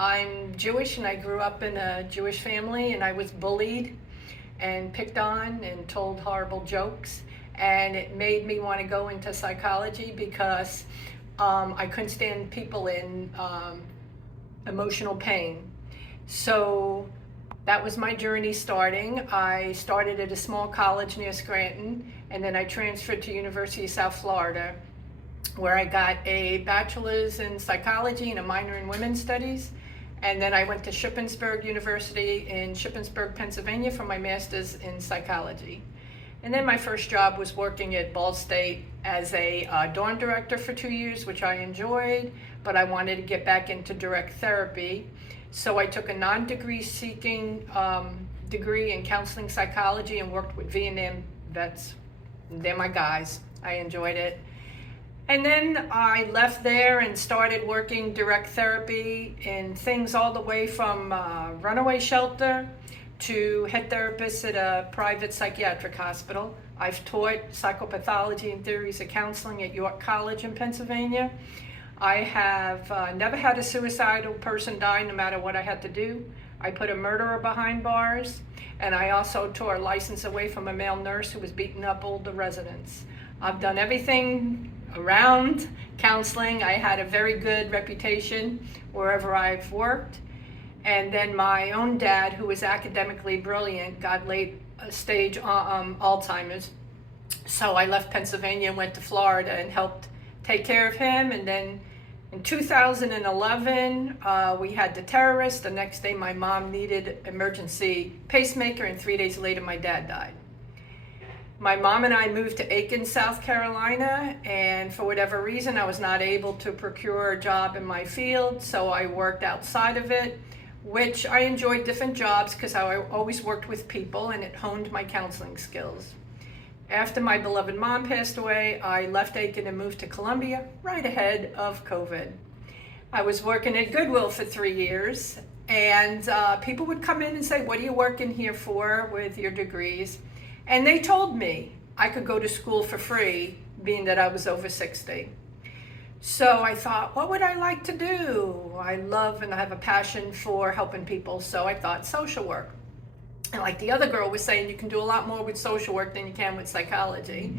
I'm Jewish and I grew up in a Jewish family, and I was bullied and picked on and told horrible jokes, and it made me want to go into psychology because I couldn't stand people in emotional pain. So that was my journey starting. I started at a small college near Scranton, and then I transferred to University of South Florida, where I got a bachelor's in psychology and a minor in women's studies. And then I went to Shippensburg University in Shippensburg, Pennsylvania for my master's in psychology. And then my first job was working at Ball State as a dorm director for 2 years, which I enjoyed, but I wanted to get back into direct therapy. So I took a non-degree seeking degree in counseling psychology and worked with Vietnam vets. They're my guys. I enjoyed it. And then I left there and started working direct therapy in things all the way from runaway shelter to head therapist at a private psychiatric hospital. I've taught psychopathology and theories of counseling at York College in Pennsylvania. I have never had a suicidal person die no matter what I had to do. I put a murderer behind bars, and I also tore a license away from a male nurse who was beating up older residents. I've done everything around counseling. I had a very good reputation wherever I've worked. And then my own dad, who was academically brilliant, got late stage Alzheimer's. So I left Pennsylvania and went to Florida and helped take care of him. And then in 2011, we had the terrorist. The next day, my mom needed emergency pacemaker, and 3 days later, my dad died. My mom and I moved to Aiken, South Carolina, and for whatever reason, I was not able to procure a job in my field, so I worked outside of it, which I enjoyed different jobs because I always worked with people, and it honed my counseling skills. After my beloved mom passed away, I left Aiken and moved to Columbia right ahead of COVID. I was working at Goodwill for 3 years, and people would come in and say, "What are you working here for with your degrees?" And they told me I could go to school for free, being that I was over 60. So I thought, what would I like to do? I love and I have a passion for helping people, so I thought social work. And like the other girl was saying, you can do a lot more with social work than you can with psychology.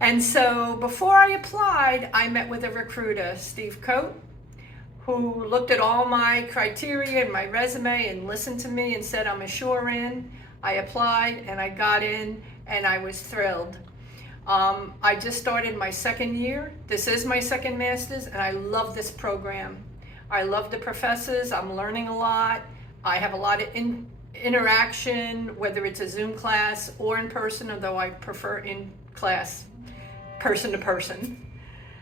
And so before I applied, I met with a recruiter, Steve Coate, who looked at all my criteria and my resume and listened to me and said, I'm a sure in. I applied and I got in and I was thrilled. I just started my second year. This is my second master's, and I love this program. I love the professors. I'm learning a lot. I have a lot of interaction, whether it's a Zoom class or in person, although I prefer in class, person to person.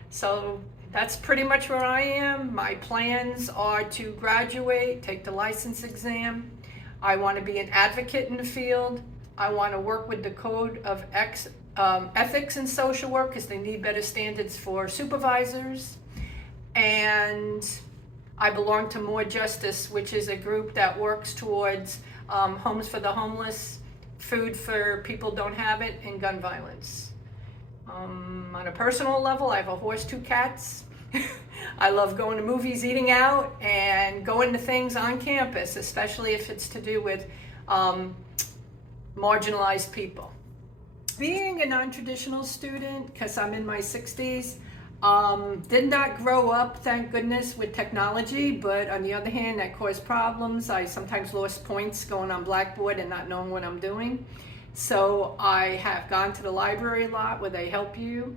So that's pretty much where I am. My plans are to graduate, take the license exam. I want to be an advocate in the field. I want to work with the Code of Ethics in social work because they need better standards for supervisors. And I belong to More Justice, which is a group that works towards homes for the homeless, food for people who don't have it, and gun violence. On a personal level, I have a horse, 2 cats. I love going to movies, eating out, and going to things on campus, especially if it's to do with marginalized people. Being a non-traditional student, because I'm in my 60s, did not grow up, thank goodness, with technology, but on the other hand, that caused problems. I sometimes lost points going on Blackboard and not knowing what I'm doing. So I have gone to the library a lot where they help you,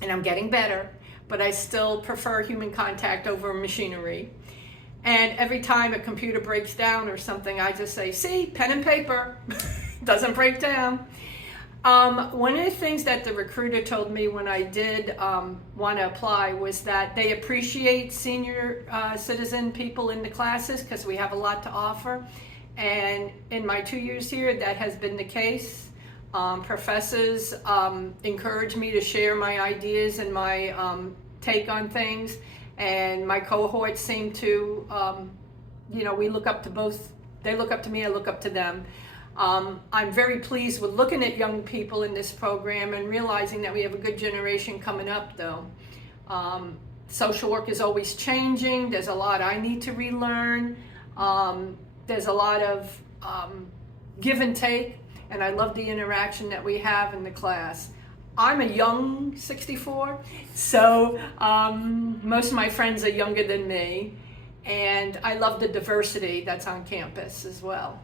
and I'm getting better, but I still prefer human contact over machinery. And every time a computer breaks down or something, I just say, see, pen and paper, doesn't break down. One of the things that the recruiter told me when I did want to apply was that they appreciate senior citizen people in the classes because we have a lot to offer. And in my 2 years here, that has been the case. Professors encourage me to share my ideas and my take on things. And my cohorts seem to, we look up to both. They look up to me, I look up to them. I'm very pleased with looking at young people in this program and realizing that we have a good generation coming up, though. Social work is always changing. There's a lot I need to relearn. There's a lot of give and take, and I love the interaction that we have in the class. I'm a young 64, so most of my friends are younger than me, and I love the diversity that's on campus as well.